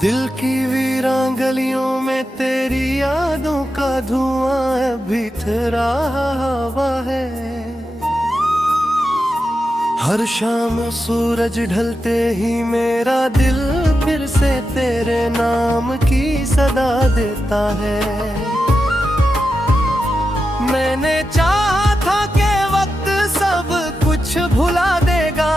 दिल की वीरान गलियों में तेरी यादों का धुआं बिखरा हुआ है। हर शाम सूरज ढलते ही मेरा दिल फिर से तेरे नाम की सदा देता है। मैंने चाहा था कि वक्त सब कुछ भुला देगा,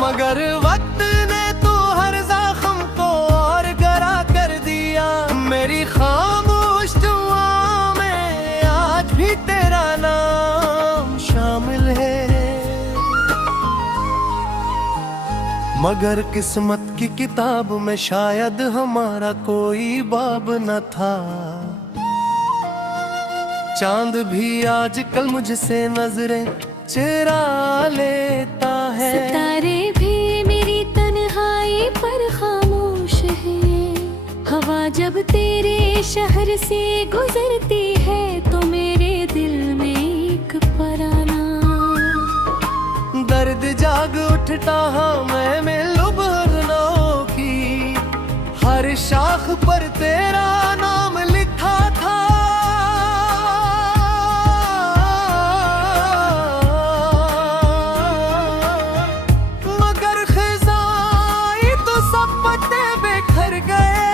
मगर वक्त ने तो हर जख्म को और गहरा कर दिया। मेरी खामोश दुआ में आज भी तेरा नाम शामिल है, मगर किस्मत की किताब में शायद हमारा कोई बाब न था। चांद भी आजकल मुझसे नजरें चुरा लेता है। सितारे भी मेरी तन्हाई पर खामोश है। हवा जब तेरे शहर से गुजरती है तो मेरे दिल में एक पराना दर्द जाग उठता हमें में लुभारनों की। हर शाख पर तेरा नाम लिखा था, मगर खिज़ाएं तो सब पत्ते बिखर गए।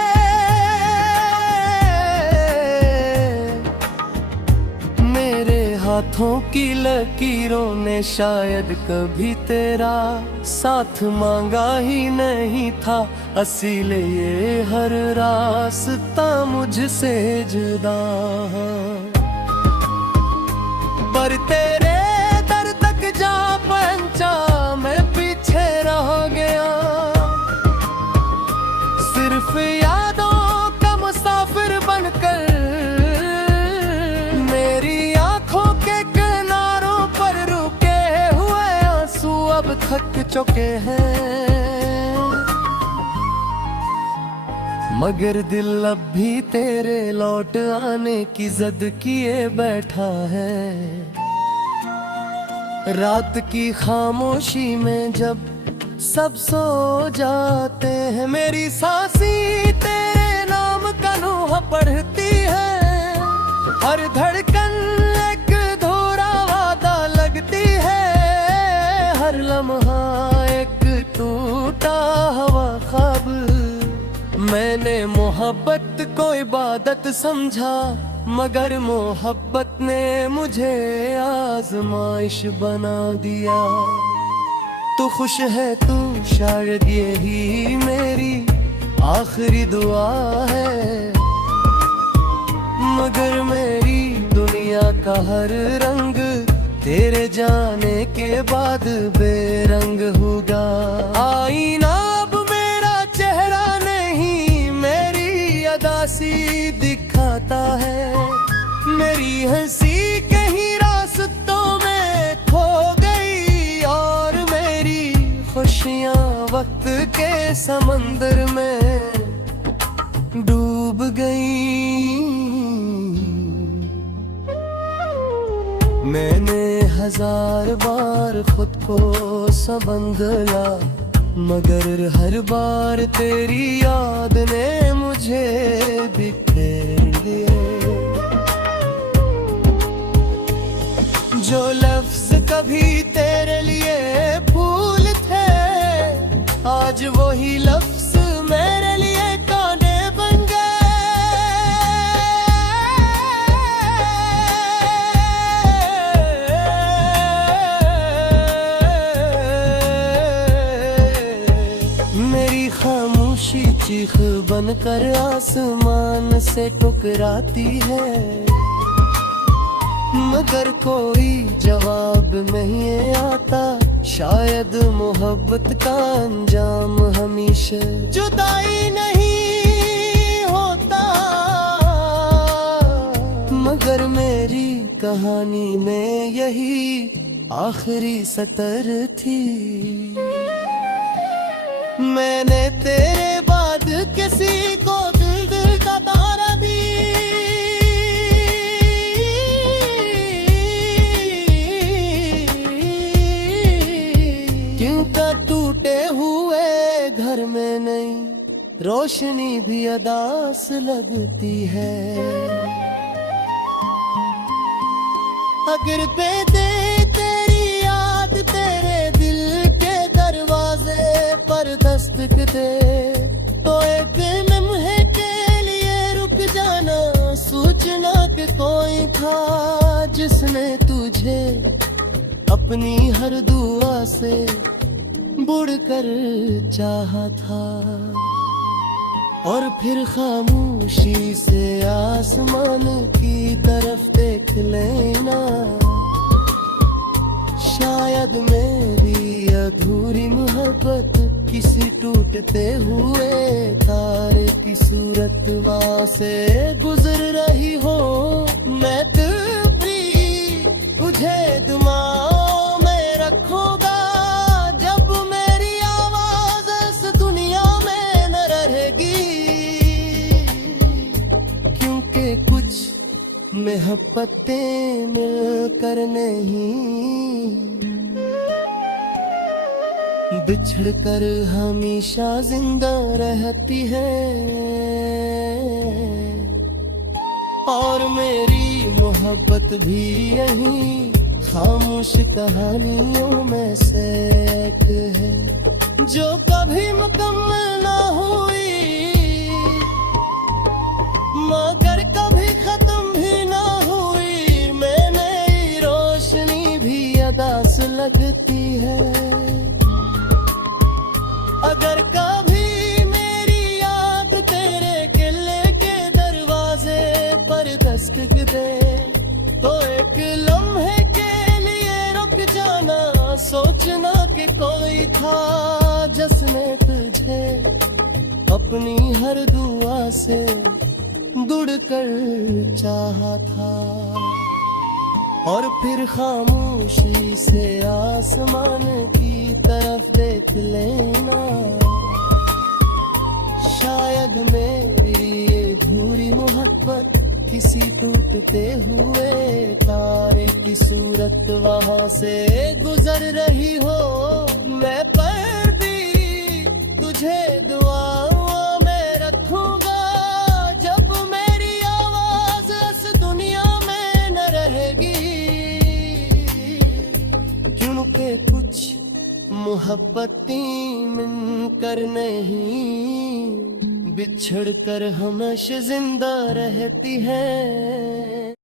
मेरे हाथों की लकीरों ने शायद कभी तेरा साथ मांगा ही नहीं था। इसीलिए ये हर रास्ता मुझसे जुदा, पर तेरे दर तक जा पहुंचा मैं पीछे रह गया। सिर्फ यादों का मुसाफिर बनकर मेरी आंखों के किनारों पर रुके हुए आंसू अब थक चुके हैं। मगर दिल अब भी तेरे लौट आने की जिद किए बैठा है। रात की खामोशी में जब सब सो जाते हैं, मेरी सांसें तेरे नाम का नूह पढ़ती है। हर धड़कन एक अधूरा वादा लगती है, हर लम्हा एक टूटा हुआ ख्वाब। मैंने मोहब्बत को इबादत समझा, मगर मोहब्बत ने मुझे आजमाइश बना दिया। तू खुश है तू शायद यही मेरी आखिरी दुआ है, मगर मेरी दुनिया का हर रंग तेरे जाने के बाद बेरंग होगा। आईना अब मेरा चेहरा नहीं मेरी अदासी दिखाता है। मेरी हंसी कहीं रास्तों में खो गई और मेरी खुशियाँ वक्त के समंदर में डूब गई। मैंने हजार बार खुद को संभाला, मगर हर बार तेरी याद ने मुझे बिखेर दिए। जो लफ्ज कभी तेरे लिए फूल थे, आज वही लफ्ज मेरे लिए कांटे बन गए। मेरी खामोशी चीख बनकर आसमान से टकराती है, मगर कोई जवाब नहीं आता। शायद मोहब्बत का अंजाम हमेशा जुदाई नहीं होता, मगर मेरी कहानी में यही आखिरी सतर थी। मैंने तेरे बाद किसी को दिल का तारा दी, क्यों का टूटे हुए घर में नहीं रोशनी रोशनी भी अदास लगती है। अगर दे तेरी याद तेरे दिल के दरवाजे पर दस्तक दे, तो एक लम्हे के लिए रुक जाना, सोचना कि कोई था जिसने तुझे अपनी हर दुआ से बुड़कर चाहा था। और फिर खामोशी से आसमान की तरफ देख लेना, शायद मेरी अधूरी मोहब्बत किसी टूटते हुए तारे की सूरत वहां से गुजर रही हो। मैं तो भी तुझे दिमाग में रखूंगा, जब मेरी आवाज इस दुनिया में न रहेगी। क्योंकि कुछ मोहब्बतें मिलकर नहीं, बिछड़ कर हमेशा जिंदा रहती है। और मेरी मोहब्बत भी यही खामोश कहानियों में से एक है, जो कभी मुकम्मल ना हुई, मगर कभी खत्म भी ना हुई। मैंने रोशनी भी अदास लगती है। अगर कभी मेरी याद तेरे किले के दरवाजे पर दस्तक दे, तो एक लम्हे के लिए रुक जाना, सोचना कि कोई था जिसने तुझे अपनी हर दुआ से जुड़कर चाहा था। और फिर खामोशी से आसमान की तरफ देख लेना, शायद मेरी ये अधूरी मोहब्बत किसी टूटते हुए तारे की सूरत वहां से गुजर रही हो। मैं पर भी तुझे दुआ में रखूंगा, जब मेरी आवाज इस दुनिया में न रहेगी। क्योंकि कुछ मोहब्बतें मिलकर नहीं, बिछड़ कर हमेशा जिंदा रहती है।